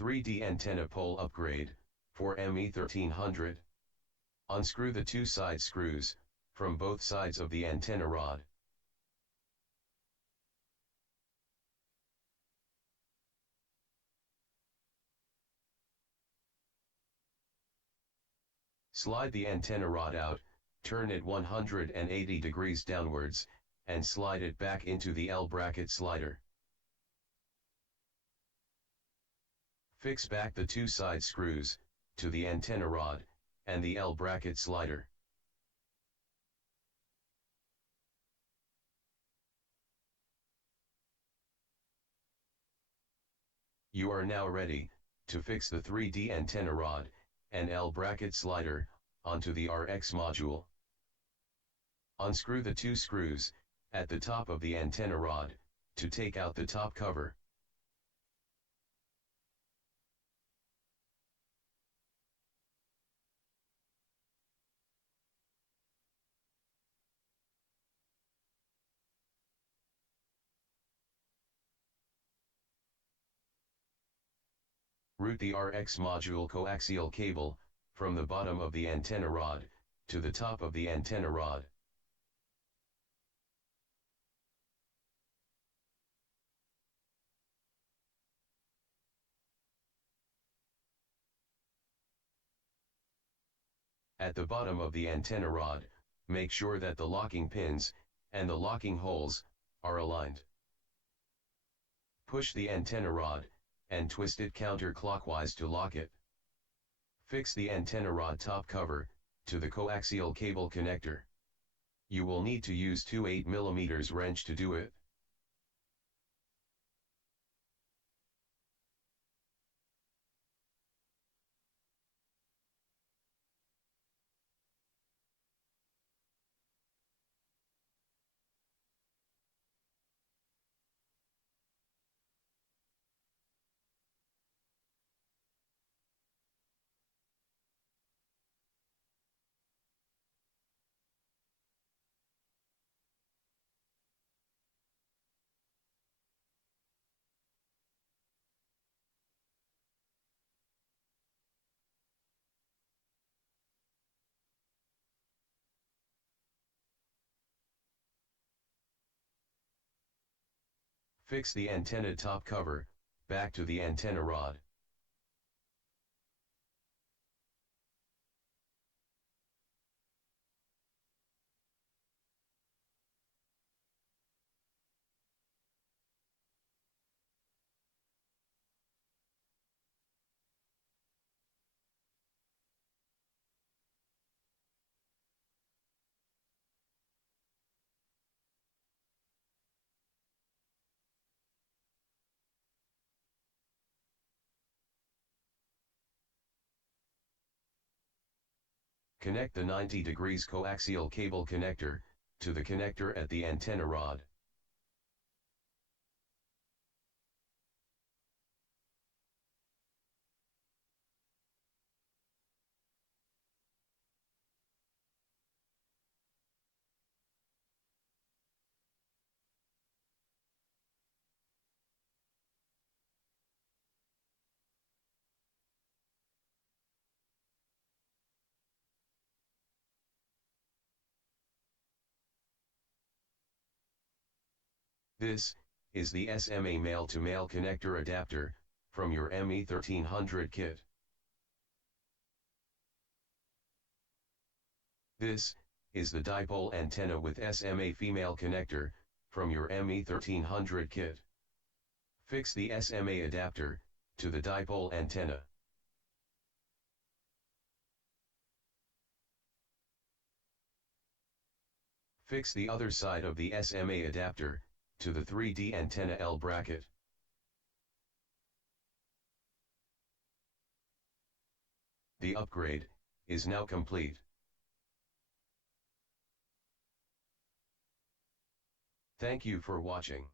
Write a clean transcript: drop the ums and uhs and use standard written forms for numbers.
3D antenna pole upgrade, for ME1300. Unscrew the two side screws, from both sides of the antenna rod. Slide the antenna rod out, turn it 180 degrees downwards, and slide it back into the L bracket slider. Fix back the two side screws, to the antenna rod, and the L bracket slider. You are now ready, to fix the 3D antenna rod, and L bracket slider, onto the RX module. Unscrew the two screws, at the top of the antenna rod, to take out the top cover. Route the RX module coaxial cable, from the bottom of the antenna rod, to the top of the antenna rod. At the bottom of the antenna rod, make sure that the locking pins, and the locking holes, are aligned. Push the antenna rod, and twist it counterclockwise to lock it. Fix the antenna rod top cover, to the coaxial cable connector. You will need to use two 8mm wrench to do it. Fix the antenna top cover, back to the antenna rod. Connect the 90 degrees coaxial cable connector, to the connector at the antenna rod. This is the SMA male-to-male connector adapter, from your ME1300 kit. This is the dipole antenna with SMA female connector, from your ME1300 kit. Fix the SMA adapter, to the dipole antenna. Fix the other side of the SMA adapter, to the 3D antenna L bracket. The upgrade is now complete. Thank you for watching.